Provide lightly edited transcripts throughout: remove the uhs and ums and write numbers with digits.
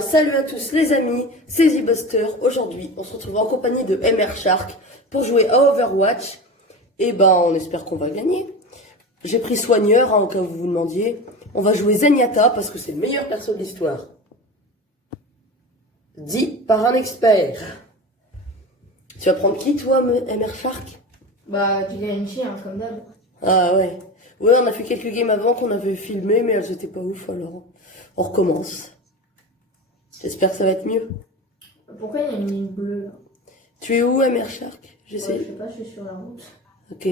Salut à tous les amis, c'est ZBuster. Aujourd'hui, on se retrouve en compagnie de MR Shark pour jouer à Overwatch. Et on espère qu'on va gagner. J'ai pris soigneur, au cas où vous vous demandiez. On va jouer Zenyatta parce que c'est le meilleur perso de l'histoire. Dit par un expert. Tu vas prendre qui toi, MR Shark? Tu gagnes hein, comme d'hab. Ah ouais. Ouais, on a fait quelques games avant qu'on avait filmé, mais elles étaient pas ouf, alors on recommence. J'espère que ça va être mieux. Pourquoi il y a une ligne bleue là? Tu es où, MR Shark? J'essaie. Je sais pas, je suis sur la route. Ok.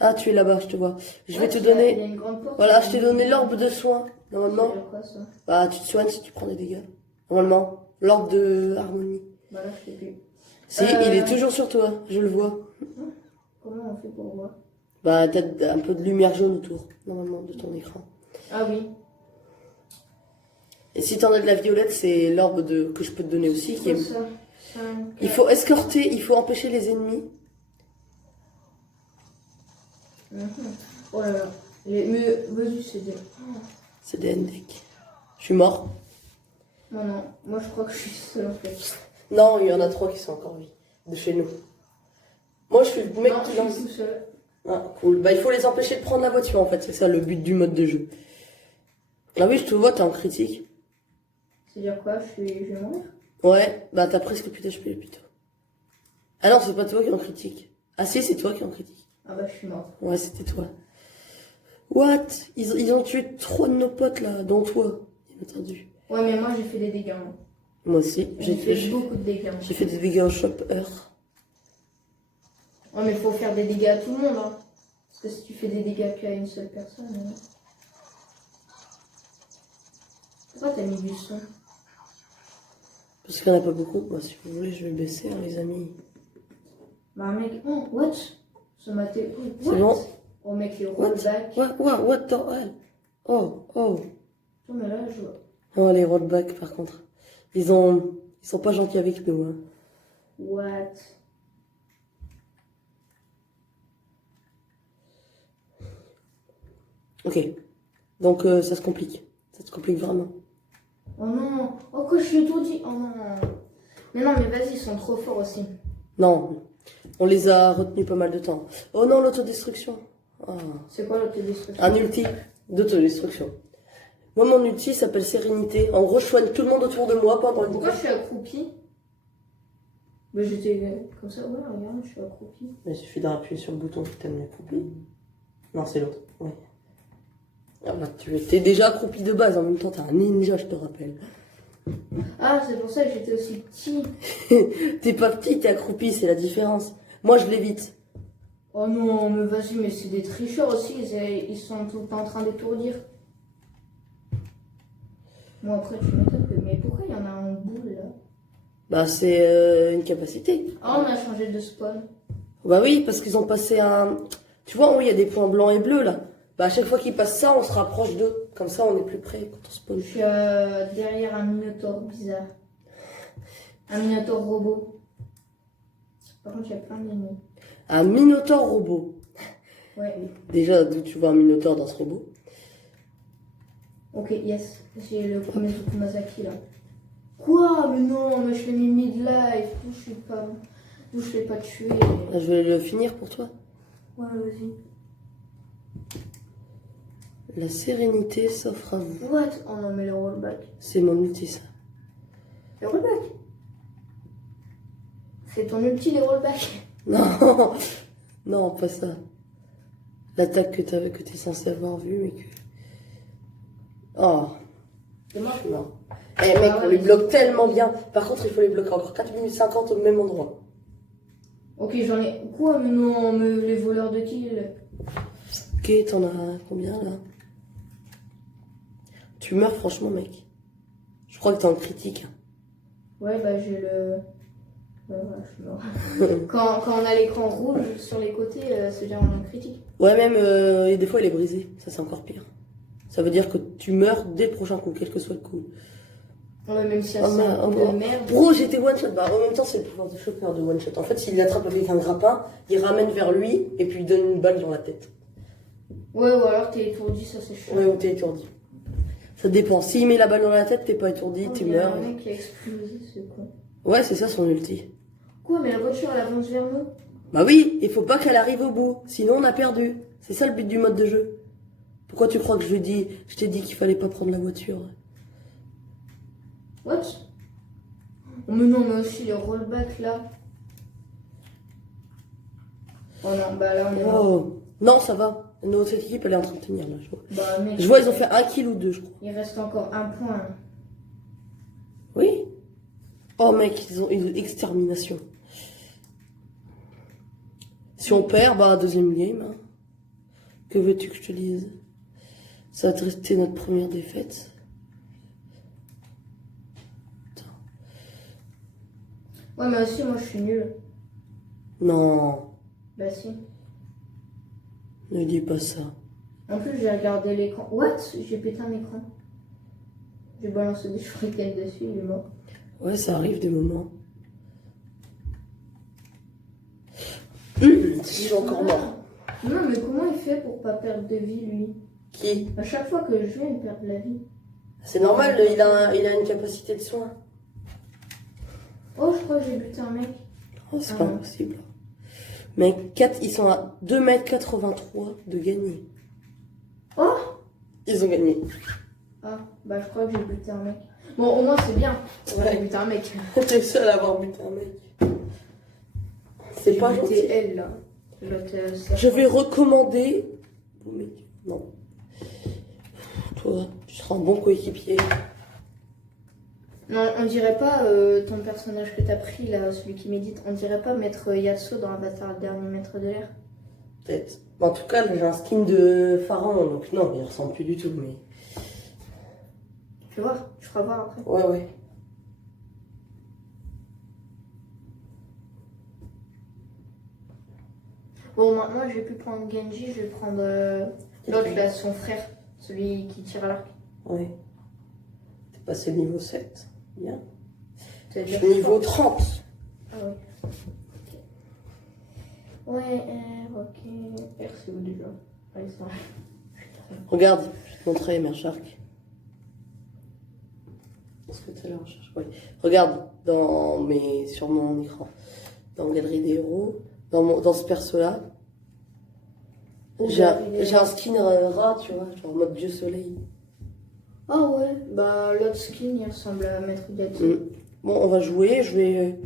Ah, tu es là-bas, je te vois. Je vais te Il y a donner... une grande porte. Voilà, je t'ai donné l'orbe de soin, normalement. Ça veut dire quoi ça? Bah, tu te soignes si tu prends des dégâts. Normalement. L'orbe de harmonie. Bah là, je sais plus. Si, il est toujours sur toi, je le vois. Comment on fait pour voir? Bah, t'as un peu de lumière jaune autour, normalement, de ton écran. Ah oui. Et si t'en as de la violette, c'est l'orbe que je peux te donner aussi. Qui est... Ça. Il faut escorter, il faut empêcher les ennemis. Oh là là. Mais vas-y, c'est des... C'est des NDEC. Je suis mort. Non, moi je crois que je suis seule en fait. Non, il y en a 3 qui sont encore en vie, de chez nous. Moi, je suis le mec Non, qui je lance. suis tout seul. Ah, cool. Bah, il faut les empêcher de prendre la voiture, en fait. C'est ça, le but du mode de jeu. Ah oui, je te vois, t'es en critique. C'est-à-dire quoi? Je vais mourir? Ouais, bah, t'as presque plus d'HP, plutôt. Ah non, c'est pas toi qui es en critique. Ah si, c'est toi qui es en critique. Ah bah, je suis mort. Ouais, c'était toi. What? Ils ont tué 3 de nos potes, là, dont toi. Bien entendu. Ouais, mais moi j'ai fait des dégâts. Moi, Moi aussi. j'ai fait beaucoup de dégâts. J'ai fait des dégâts au shop heure. Ouais, mais faut faire des dégâts à tout le monde, hein. Parce que si tu fais des dégâts qu'à une seule personne... Pourquoi t'as mis du son? Parce qu'il n'y en a pas beaucoup. Bah, si vous voulez, je vais baisser, hein, les amis. Bah mec, oh, what? Ça m'a été... C'est bon? Oh mec, il rollback. What the hell? Oh. Oh, mais là, je vois... Oh, les rollbacks, par contre. Ils sont pas gentils avec nous, hein. What? Ok. Donc, ça se complique. Ça se complique vraiment. Oh non! Oh, quoi, je suis étourdie! Oh non! Mais non, mais vas-y, ils sont trop forts aussi. Non. On les a retenus pas mal de temps. Oh non, l'autodestruction. Ah. C'est quoi l'autodestruction? Un ulti d'autodestruction. Moi, mon ulti s'appelle Sérénité. En gros, je soigne tout le monde autour de moi pendant une... Pourquoi je suis accroupie? Bah j'étais comme ça, ouais, regarde, je suis accroupie. Il suffit d'appuyer sur le bouton qui t'aime les poupées. Non, c'est l'autre. Ouais. Ah bah, tu étais déjà accroupi de base. En même temps, t'es un ninja, je te rappelle. Ah, c'est pour ça que j'étais aussi petit. T'es pas petit, t'es accroupi, c'est la différence. Moi, je l'évite. Oh non, mais vas-y, mais c'est des tricheurs aussi, ils sont tout le temps en train d'étourdir. Bon, après, tu m'étonnes que... Mais pourquoi il y en a un boule, là? Bah, c'est une capacité. Ah, on a changé de spawn. Bah oui, parce qu'ils ont passé un... Tu vois, en haut, il y a des points blancs et bleus, là. Bah, à chaque fois qu'ils passent ça, on se rapproche d'eux. Comme ça, on est plus près quand on spawn. Je suis derrière un minotaure bizarre. Un minotaure robot. Par contre, il y a plein d'ennemis. Un minotaure robot. Ouais. Déjà, d'où tu vois un minotaure dans ce robot? Ok, yes. J'ai le premier Tukumazaki, là. Quoi? Mais non, mais je l'ai mis mid-life. D'où je l'ai pas tué. Je vais le finir pour toi. Ouais, vas-y. La sérénité s'offre à vous. What? Oh non, mais le rollback. C'est mon ulti, ça. Le rollback? C'est ton ulti, les rollbacks? Non, non, pas ça. L'attaque que t'es censé avoir vue, mais que... Oh. C'est moi. Je suis mort. Eh mec, on les bloque tellement bien. Par contre, il faut les bloquer encore 4 minutes 50 au même endroit. Ok, j'en ai... Quoi? Mais non, mais les voleurs de kills. Ok, t'en as combien, là? Tu meurs, franchement, mec. Je crois que t'es en critique. Ouais, bah j'ai le... Ouais, voilà, je suis mort. quand on a l'écran rouge sur les côtés, c'est déjà en critique. Ouais, même, et des fois, il est brisé. Ça, c'est encore pire. Ça veut dire que tu meurs dès le prochain coup, quel que soit le coup. Ouais, même si c'est un coup de merde. Bro, j'étais one shot. Bah, en même temps, c'est le pouvoir de chopper de one shot. En fait, s'il l'attrape avec un grappin, il ramène vers lui et puis il donne une balle dans la tête. Ouais, ou alors t'es étourdi, ça c'est chaud. Ouais, ou t'es étourdi. Ça dépend. S'il met la balle dans la tête, t'es pas étourdi, Oh, tu il y a meurs. un mec qui a explosé, c'est con. Ouais, c'est ça son ulti. Quoi, mais la voiture, elle avance vers nous? Bah oui, il faut pas qu'elle arrive au bout, sinon on a perdu. C'est ça le but du mode de jeu. Pourquoi tu crois que je t'ai dit qu'il fallait pas prendre la voiture? What? Oh, mais non, mais aussi les rollbacks là. Oh non, bah là on est mort. Oh. Non, ça va. Notre équipe, elle est en train de tenir là. Bah, mec, Je vois, ils ont fait 1 kill ou 2, je crois. il reste encore un point. Oui. Oh mec, ils ont une extermination. Si on perd, bah deuxième game. Hein. Que veux-tu que je te dise? Ça va rester notre première défaite. Ouais, mais aussi, moi je suis nul. Non, Bah, si. ne dis pas ça. En plus, j'ai regardé l'écran. What? J'ai pété un écran. J'ai balancé des shurikens dessus, il est mort. Ouais, ça arrive des moments. Je suis encore mort. Non, mais comment il fait pour pas perdre de vie, lui? Qui? À chaque fois que je viens, il perd de la vie. C'est normal, il a une capacité de soin. Oh, je crois que j'ai buté un mec. Oh, c'est Ah pas non. possible. Mais ils sont à 2,83 m de gagner. Oh! Ils ont gagné. Ah, bah je crois que j'ai buté un mec. Bon, au moins c'est bien. Ouais. J'ai buté un mec. T'es le seul à avoir buté un mec. C'est pas J'ai buté gentil. elle là. L'autre, Je vais recommander. Oh, mais non. Toi, tu seras un bon coéquipier. Non, on dirait pas ton personnage que t'as pris là, celui qui médite, on dirait pas mettre Yasuo dans Avatar, le dernier maître de l'air. Peut-être. Mais en tout cas, j'ai un skin de pharaon, donc non, il ressemble plus du tout. Mais Tu vas voir, tu feras voir après. ouais, ouais. Bon, maintenant je vais plus prendre Genji, je vais prendre l'autre là, son frère, celui qui tire à l'arc. Ouais. T'es passé niveau 7. Bien. C'est Je suis niveau 30. Ah ouais. Ouais, ok. R, c'est où déjà? Ah, ils sont là. Regarde, je vais te montrer Mershark. Est-ce que tu as la recherche? Oui. Regarde sur mon écran. Dans Galerie des héros. Dans ce perso-là. J'ai un skin rat, tu vois, genre en mode Dieu soleil. Ah ouais, bah l'autre skin il ressemble à Maître Gatti. Bon, on va jouer. Je vais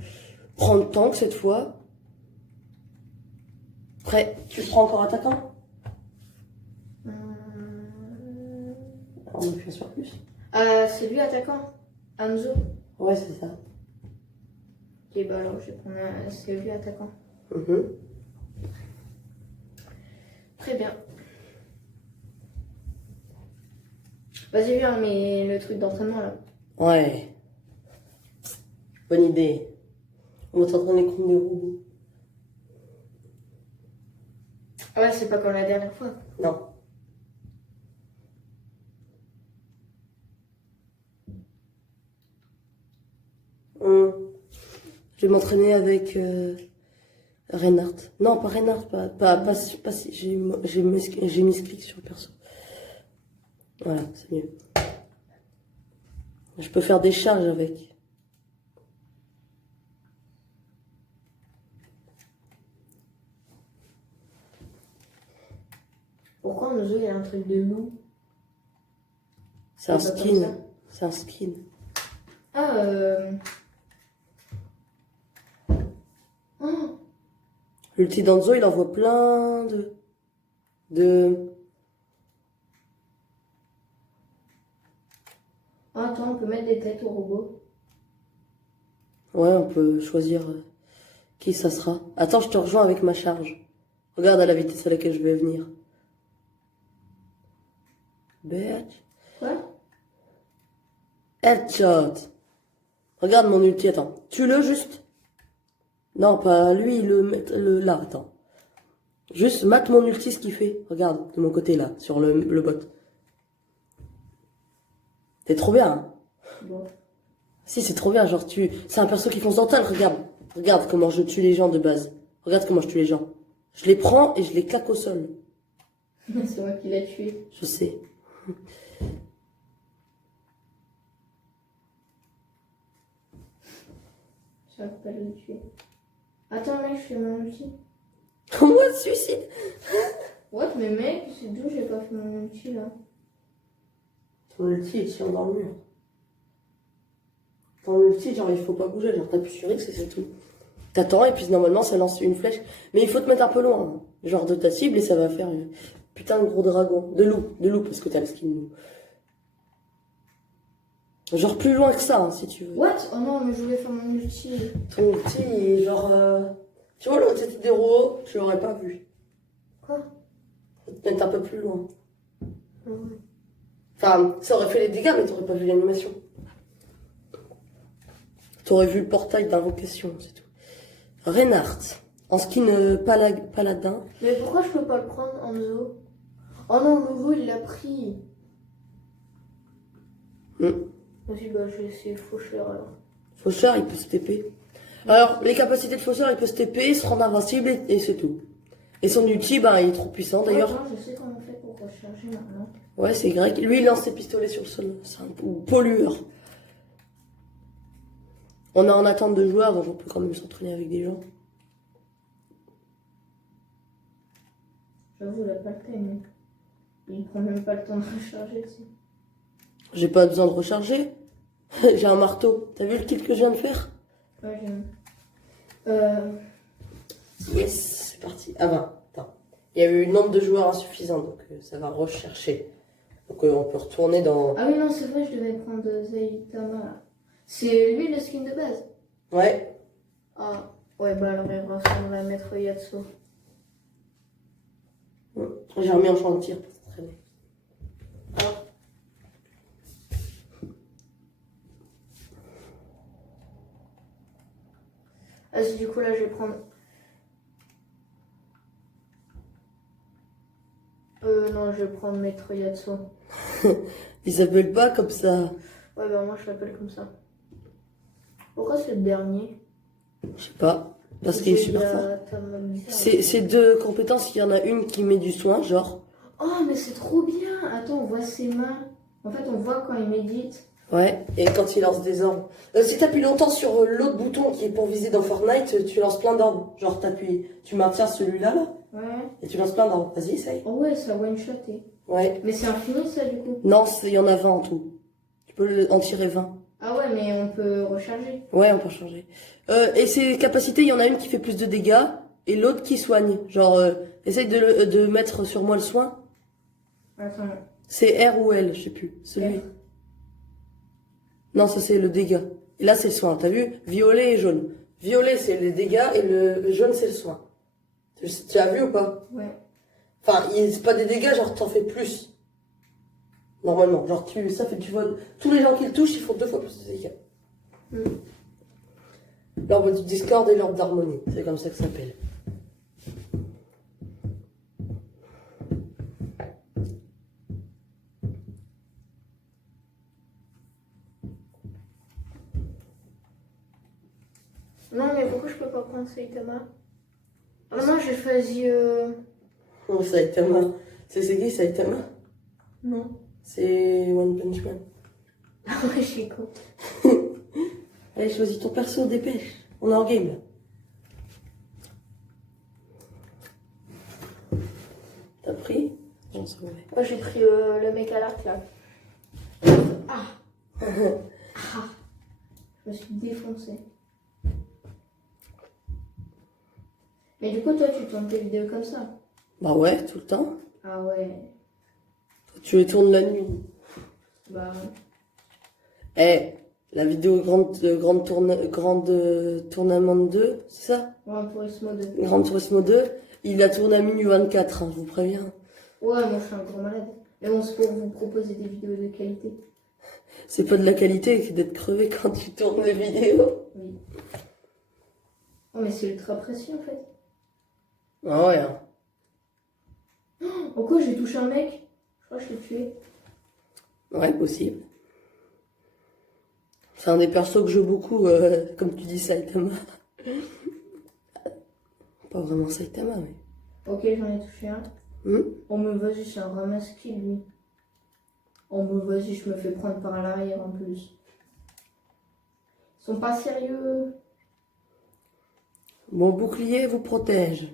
prendre tank cette fois. Prêt? Tu seras encore attaquant? On appuie sur plus. C'est lui attaquant? Hanzo? Ouais, c'est ça. Ok, bah alors je vais prendre c'est lui attaquant. Très bien. Vas-y, viens, mais le truc d'entraînement là. Ouais. Bonne idée. On va s'entraîner contre des robots. Ah ouais, c'est pas comme la dernière fois. Non. Je vais m'entraîner avec Reinhardt. Non, pas Reinhardt, j'ai mis ce clic sur le perso. Voilà, c'est mieux. Je peux faire des charges avec. Pourquoi Hanzo il a un truc de loup? C'est un C'est pas comme skin. ça. C'est un skin. Ah, Oh, L'ulti d'Anzo, il envoie plein de... ah, attends, on peut mettre des têtes aux robots. Ouais, on peut choisir qui ça sera. Attends, je te rejoins avec ma charge. Regarde à la vitesse à laquelle je vais venir. Bitch. Quoi? Headshot. Regarde mon ulti, attends. Tue-le juste. Non, pas lui, là, attends. Juste mate mon ulti, ce qu'il fait. Regarde, de mon côté, là, sur le bot. C'est trop bien, hein. Bon. Si, c'est trop bien, genre c'est un perso qui fonce dans le tas, regarde. Regarde comment je tue les gens de base. Regarde comment je tue les gens. Je les prends et je les claque au sol. C'est moi qui l'ai tué. Je sais. J'arrive pas de le tuer. Attends, mec, je fais mon ulti. Moi, de suicide. What, mais mec, c'est d'où j'ai pas fait mon ulti là? Ton ulti, il tient dans le mur. Ton ulti, genre, il faut pas bouger. Genre, t'appuies sur X et c'est tout. T'attends et puis normalement, ça lance une flèche. Mais il faut te mettre un peu loin. Hein. Genre de ta cible et ça va faire putain de gros dragon. De loup, parce que t'as le skin loup. Genre plus loin que ça, hein, si tu veux. What? Oh non, mais je voulais faire mon ulti. Ton ulti, genre... Tu vois, l'autre, c'était des roues, tu l'aurais pas vu. Quoi? Faut te mettre un peu plus loin. Ah ouais. Enfin, ça aurait fait les dégâts, mais t'aurais pas vu l'animation. T'aurais vu le portail d'invocation, c'est tout. Reinhardt, en skin paladin. Mais pourquoi je peux pas le prendre en zoo? Oh non, Logo, il l'a pris. Vas-y, bah, je vais essayer Faucheur alors. Faucheur, il peut se TP. Alors, les capacités de Faucheur, il peut se TP, se rendre invincible et c'est tout. Et son ulti, bah, il est trop puissant d'ailleurs. Attends, je sais comment on fait pour recharger maintenant. Ouais, c'est grec. Lui, il lance ses pistolets sur le sol. C'est un pollueur. On est en attente de joueurs, donc on peut quand même s'entraîner avec des gens. J'avoue, il a pas le temps, mec. Il prend même pas le temps de recharger, tu sais. J'ai pas besoin de recharger. J'ai un marteau. T'as vu le kill que je viens de faire? Ouais, j'aime. Yes, c'est parti. Ah bah, attends. Il y a eu un nombre de joueurs insuffisant, donc ça va rechercher. Donc on peut retourner dans... Ah oui, non, c'est vrai, je devais prendre Zaitama, là. C'est lui le skin de base? Ouais. Ah, ouais, bah alors il ressemble à Maître Yatsu. J'ai remis un champ de tir pour s'entraîner. Vas-y, du coup, là, je vais prendre... non, je vais prendre Maître Yatsu. Ils s'appellent pas comme ça. Ouais, bah moi, je l'appelle comme ça. Pourquoi c'est le dernier? Je sais pas. Parce qu'il est super fort. C'est deux compétences. Il y en a une qui met du soin, genre. Oh, mais c'est trop bien! Attends, on voit ses mains. En fait, on voit quand il médite. Ouais, et quand il lance des orbes. Si t'appuies longtemps sur l'autre bouton qui est pour viser dans Fortnite, tu lances plein d'orbes. Genre, tu maintiens celui-là, là, Ouais. et tu lances plein d'orbes. Vas-y, essaye. Oh ouais, ça one-shoté. Ouais. Mais c'est infini, ça, du coup? Non, il y en a 20 en tout. Tu peux en tirer 20. Ah ouais, mais on peut recharger. Ouais, on peut changer. Et ses capacités, il y en a une qui fait plus de dégâts, et l'autre qui soigne. Genre, essaye de mettre sur moi le soin. Attends. C'est R ou L, je sais plus. Celui. R. Non, ça c'est le dégât. Et là, c'est le soin. T'as vu? Violet et jaune. Violet, c'est les dégâts, et le jaune, c'est le soin. Tu as vu ou pas? Ouais. Enfin, c'est pas des dégâts, genre t'en fais plus. Normalement. Genre tu vois, tous les gens qui le touchent, ils font 2 fois plus de dégâts. L'orbe du Discord et l'orbe d'harmonie. C'est comme ça que ça s'appelle. Non, mais pourquoi je peux pas prendre Saitama? Ah non, j'ai choisi... Oh, Saitama. C'est qui Saitama? Non. C'est One Punch Man. Ah ouais, je suis con. Allez, choisis ton perso, dépêche. On est en game, là. T'as pris? Non, ça va. Moi, j'ai pris le mec à l'arc, là. Ah. Ah. Je me suis défoncé. Mais du coup, toi, tu tournes tes vidéos comme ça? Bah ouais, tout le temps. Ah ouais. Tu les tournes la nuit. Bah... Eh, la vidéo grande tournament 2, c'est ça? Grand Turismo 2. Grand Turismo 2, il la tourne à minuit 24, hein, je vous préviens. Ouais, moi, je suis un grand malade. Mais bon, c'est pour vous proposer des vidéos de qualité. C'est pas de la qualité que d'être crevé quand tu tournes les vidéos. Oui. Oh, mais c'est ultra précis, en fait. Ah ouais, hein. En quoi, j'ai touché un mec? Je crois que je l'ai tué. Ouais, possible. C'est un des persos que je joue beaucoup, comme tu dis, Saitama. Pas vraiment Saitama, mais... Ok, j'en ai touché un. Hmm. Oh, mais vas-y, c'est un ramasse-kill, lui. Oh, mais vas-y, je me fais prendre par l'arrière, en plus. Ils sont pas sérieux. Mon bouclier vous protège.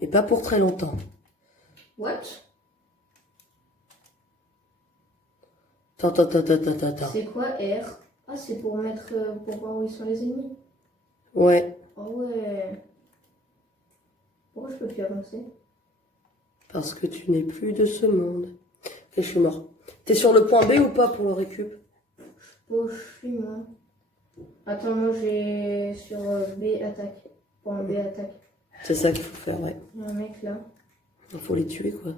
Mais pas pour très longtemps. What? Attends. C'est quoi R? Ah, c'est pour mettre, pour voir où ils sont les ennemis. Ouais, Ah ouais. Pourquoi je peux plus avancer? parce que tu n'es plus de ce monde. Et je suis mort. T'es sur le point B ou pas pour le récup? Oh, je suis moi. Attends, moi j'ai sur B attaque. Point B attaque. C'est ça qu'il faut faire, ouais. Il y a un mec là. Il faut les tuer, quoi.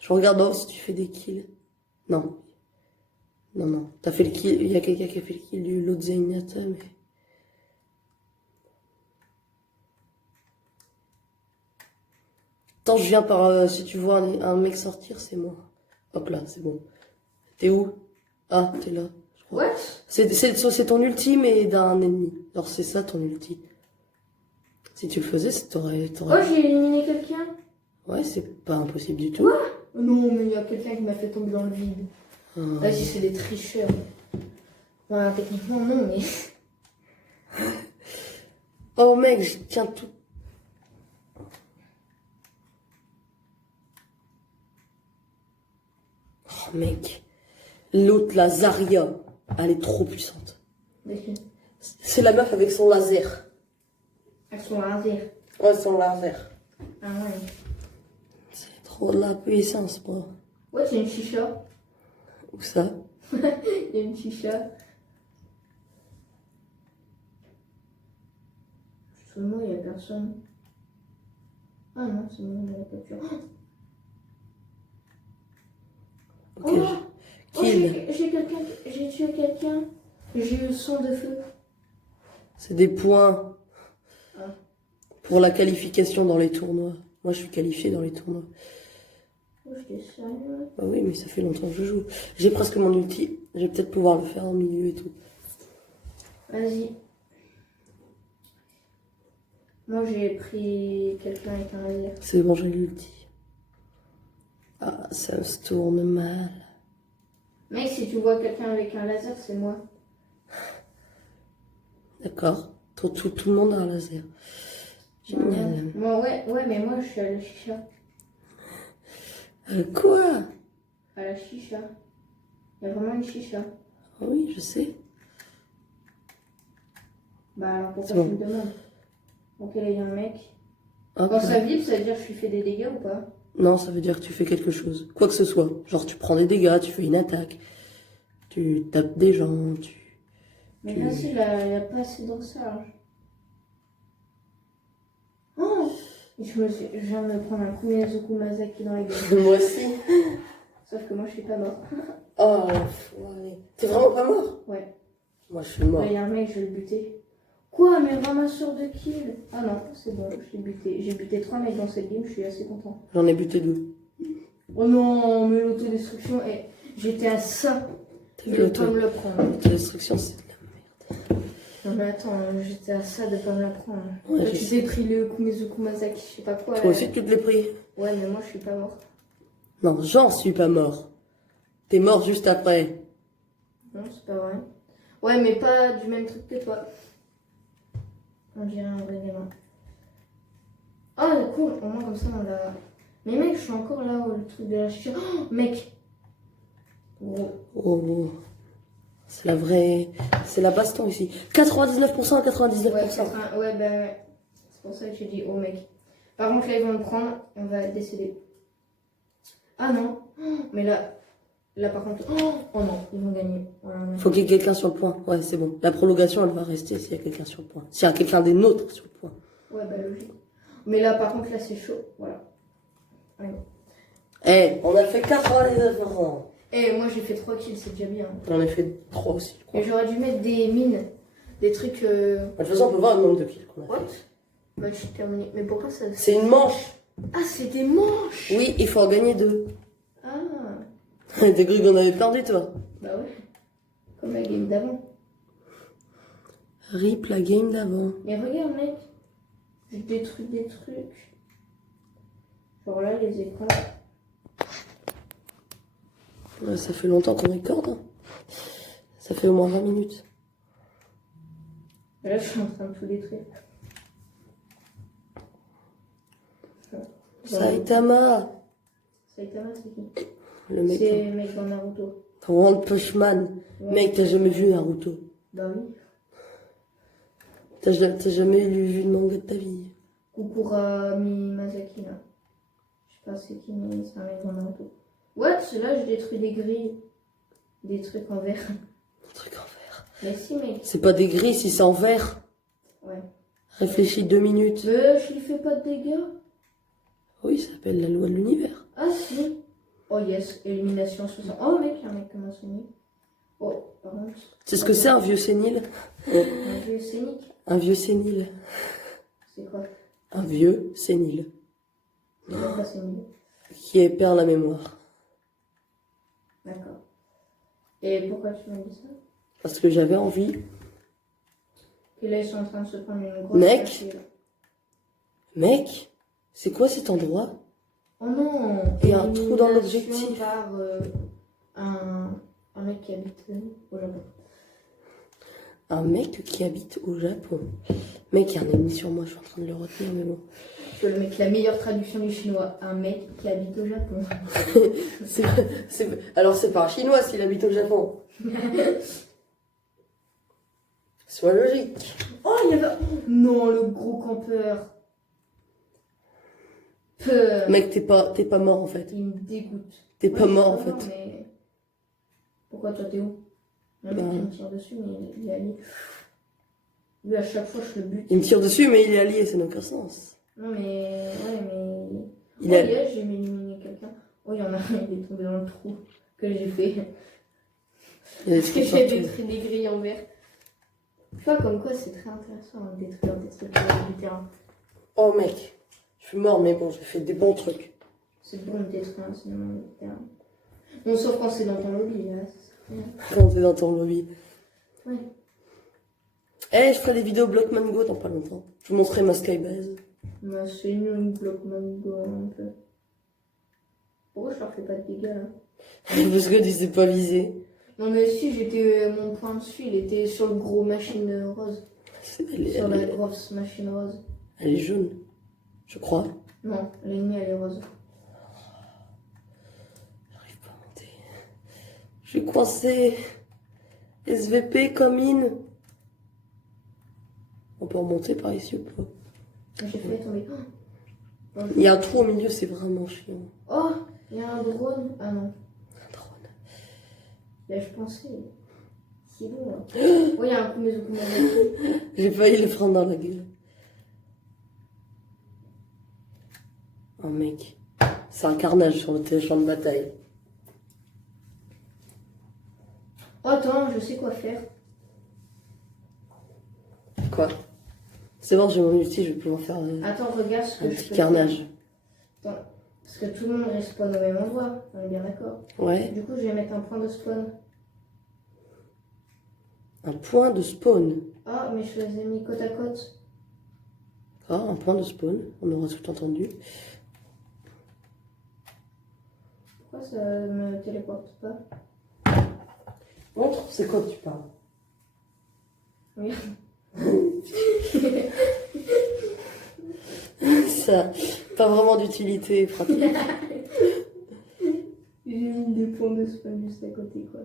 Je regarde voir si tu fais des kills. Non. Non. T'as fait le kill. Il y a quelqu'un qui a fait le kill du l'autre Zenyatta, mais... Attends, je viens par... si tu vois un mec sortir, c'est moi. Hop là, c'est bon. T'es où? Ah, t'es là, je crois. What? C'est ton ulti, mais d'un ennemi. Alors c'est ça ton ulti. Si tu le faisais, t'aurais... Oh, j'ai éliminé quelqu'un. Ouais, c'est pas impossible du tout. Quoi? Non, mais il y a quelqu'un qui m'a fait tomber dans le vide. Ah. Vas-y, c'est des tricheurs. Enfin, techniquement, non, mais. Oh mec, je tiens tout. Oh mec. L'autre, la Zarya, elle est trop puissante. C'est la meuf avec son laser. Elles sont laser. Ouais, son laser. Ah ouais. C'est trop de la puissance, moi. Ouais, c'est une chicha. Où ça? Il y a une chicha. Sur moi, il n'y a personne. Ah non, c'est moi, il y a la capture. Ok, Oh, kill. j'ai quelqu'un, j'ai tué quelqu'un. J'ai eu son de feu. C'est des points Ah. pour la qualification dans les tournois. Moi, je suis qualifié dans les tournois. Oh, j'étais sérieux. Bah oui, mais ça fait longtemps que je joue. J'ai presque mon ulti. Je vais peut-être pouvoir le faire en milieu et tout. Vas-y. Moi, j'ai pris quelqu'un avec un laser. C'est bon, j'ai l'ulti. Ah, ça se tourne mal. Mec, si tu vois quelqu'un avec un laser, c'est moi. D'accord. Tout le monde a un laser. Génial. Moi, ouais, mais moi, je suis à la chicha. Quoi? À la chicha. Il y a vraiment une chicha. Oui, je sais. Bah, alors pourquoi C'est tu bon. me demandes? Ok, là, il y a un mec. Hop. Quand ça vibre, ça veut dire que je lui fais des dégâts ou pas? Non, ça veut dire que tu fais quelque chose. Quoi que ce soit. Genre, tu prends des dégâts, tu fais une attaque. Tu tapes des gens, Mais vas-y, il a pas assez de recharge. Oh! Je viens de me prendre un coup Miyazuku Masaki dans la gueule. Moi aussi. Sauf que moi, je suis pas mort. Oh, l'enfoiré. T'es vraiment pas mort? Ouais. Moi, je suis mort. Là, il y a un mec, je vais le buter. Quoi? Mais vraiment sûr de kill? Ah non, c'est bon, je l'ai buté. J'ai buté 3 mecs dans cette game, je suis assez content. J'en ai buté 2. Oh non, mais l'autodestruction, j'étais à ça de pas me le prendre. L'autodestruction, c'est de la merde. Non mais attends, j'étais à ça de pas me la prendre. Ouais, Là, je tu sais. t'es pris le Kumezuku Masaki, je sais pas quoi. Toi aussi, tu te l'es pris? Ouais, mais moi, je suis pas mort. Non, j'en suis pas mort. T'es mort juste après. Non, c'est pas vrai. Ouais, mais pas du même truc que toi. On dirait un vrai gamin. Ah, cool, au moins comme ça, on l'a... Mais mec, je suis encore là, le truc de la chicha. Oh, mec! Gros. Oh. C'est la vraie... C'est la baston ici. 99% à 99%. Ouais, ben, c'est pour ça que j'ai dit oh mec. Par contre, là, ils vont me prendre, on va décéder. Ah non, mais là par contre, oh non, ils vont gagner. Voilà. Faut qu'il y ait quelqu'un sur le point. Ouais, c'est bon. La prolongation, elle va rester s'il y a quelqu'un sur le point. S'il y a quelqu'un des nôtres sur le point. Ouais, bah logique. Mais là, par contre, là, c'est chaud. Voilà. Ouais. Eh, on a fait 99%. Eh, moi, j'ai fait 3 kills, c'est déjà bien. On a fait 3 aussi, je crois. Et j'aurais dû mettre des mines, des trucs. De toute façon, on peut voir le nombre de kills qu'on a What? fait. Bah, je suis terminé. Mais pourquoi ça. C'est une manche. Ah, c'est des manches! Oui, il faut en gagner 2. Ah, T'as cru qu'on avait perdu, toi? bah ouais. Comme la game d'avant. Rip la game d'avant. Mais regarde, mec. Je détruis des trucs. Genre là, les écrans. Ouais, ça fait longtemps qu'on recorde. Hein. Ça fait au moins 20 minutes. Là, je suis en train de tout détruire. Saitama. Saitama, c'est qui? Le mec. C'est le mec dans Naruto. One Punch Man. Ouais. Mec, t'as jamais vu Naruto. Bah oui. T'as jamais vu de manga de ta vie. Kukura Mimazaki, là. Je sais pas c'est qui, mais c'est un mec dans Naruto. What? Là, je détruis des grilles. Des trucs en verre. Un truc en verre. Mais si, mec. C'est pas des gris si c'est en verre. Ouais. Réfléchis 2 minutes. Mais je lui fais pas de dégâts. Oui, ça s'appelle la loi de l'univers. Ah si. Oh yes, élimination 60. Oh mec, il y a un mec comme un Sonic. Oh, par contre. C'est ce que c'est un vieux sénile? Un vieux scénique. Un vieux sénile. C'est quoi? Un vieux sénile. C'est même pas Sonic. Qui perd la mémoire. D'accord. Et pourquoi tu m'as dit ça? Parce que j'avais envie. Et là, ils sont en train de se prendre une grosse Mec. cachée, là. Mec, c'est quoi cet endroit? Oh non. Il y a un trou dans Élimination l'objectif. Par un mec qui habite au Japon. Un mec qui habite au Japon. Mec, il y a un ennemi sur moi, je suis en train de le retenir, mais bon. Le mec, la meilleure traduction du chinois. Un mec qui habite au Japon. Alors c'est pas un chinois s'il habite au Japon. Sois logique. Oh, il y avait. Non, le gros campeur. Peur. Mec, t'es pas mort en fait. Il me dégoûte. T'es Ouais, pas je suis mort en pas mort, fait. mais... Pourquoi toi t'es où? Un mec Ben. qui me tire dessus, mais il est allié. Lui, à chaque fois, je le bute. Il me tire dessus, mais il est allié, ça n'a aucun sens. Non, mais. Ouais, mais. Il Oh, est- hier, j'ai éliminé quelqu'un. Oh, il y en a un, il est tombé dans le trou que j'ai fait. Il y a des Parce que trucs j'ai partout. détruit des grilles en verre. Tu vois, comme quoi, c'est très intéressant hein, de détruire des trucs du terrain. Oh mec, je suis mort, mais bon, j'ai fait des bons trucs. C'est bon de détruire un cinéma du terrain. Bon, sauf quand c'est dans ton lobby, là. Ça sert à Quand t'es dans ton lobby. rien. Ouais. Eh, je ferai des vidéos Block Mango dans pas longtemps. Je vous montrerai ma skybase. Bah, c'est nul, bloc mango un peu. Pourquoi je leur fais pas de dégâts là? Parce que tu sais pas viser. Non, mais si j'étais. Mon point dessus, il était sur le gros machine rose. Sur la grosse machine rose. Elle est jaune, je crois. Non, l'ennemi elle est rose. J'arrive pas à monter. Je suis coincé. SVP comme in. On peut remonter par ici ou pas? J'ai fait tomber. Oh, Il y a un trou au milieu, c'est vraiment chiant. oh, il y a un drone. Ah non. Un drone. Là, je pensais. C'est bon là. Oh, il y a un Kumezuku Mazaki. J'ai failli le prendre dans la gueule. Oh mec, c'est un carnage sur le champ de bataille. Oh, attends, je sais quoi faire. Quoi? C'est bon, j'ai mon outil, je vais pouvoir faire Attends, regarde ce un que je petit peux carnage. faire. Attends, parce que tout le monde respawn au même endroit. On est bien d'accord. Ouais, Du coup, je vais mettre un point de spawn. un point de spawn. Ah, mais je les ai mis côte à côte. Ah, un point de spawn, on aura tout entendu. Pourquoi ça me téléporte pas? Montre, c'est quoi que tu parles? Oui. Ça, pas vraiment d'utilité pratique. J'ai mis des points de spawn juste à côté, quoi.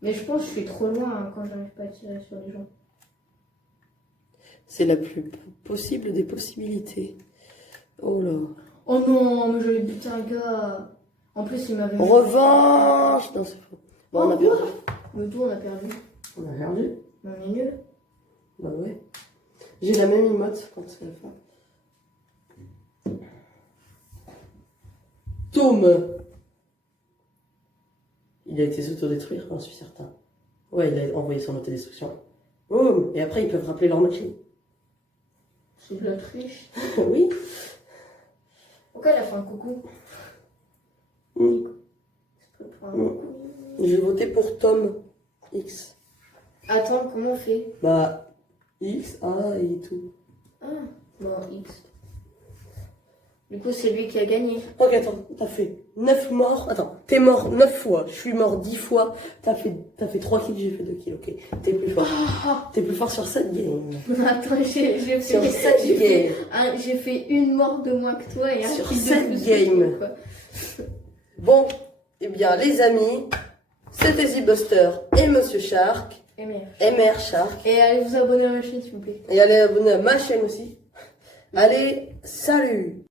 Mais je pense que je suis trop loin hein, quand j'arrive pas à tirer sur les gens. C'est la plus possible des possibilités. Oh là. Oh non, mais j'allais buter un gars. En plus, il m'avait... Revanche! Non, c'est faux. Bon, on a perdu. Le tour, on a perdu. On a perdu? On est nul. Bah ouais. J'ai la même emote quand c'est la fin. Tome! Il a été s'autodétruire, j'en suis certain. Ouais, il a envoyé son autodestruction. Boum! Et après, ils peuvent rappeler leur machine. C'est de la triche. Oui. Pourquoi il a fait un coucou? Mm. C'est pour un coucou. J'ai voté pour Tom X. Attends, comment on fait? Bah, X, A et tout. Ah, bon, X. Du coup, c'est lui qui a gagné. Ok, attends, t'as fait 9 morts. Attends, t'es mort 9 fois. Je suis mort 10 fois. T'as fait 3 kills, j'ai fait 2 kills, ok. T'es plus fort. T'es plus fort sur cette game. Attends, j'ai Sur fait, cette game. j'ai fait une mort de moins que toi et un Sur kill de cette plus game. que toi, quoi. Bon, eh bien, les amis, c'était Z-Buster et Monsieur Shark. Et merde. MR Shark. Et allez vous abonner à ma chaîne, s'il vous plaît. Et allez abonner à ma chaîne aussi. Allez, salut!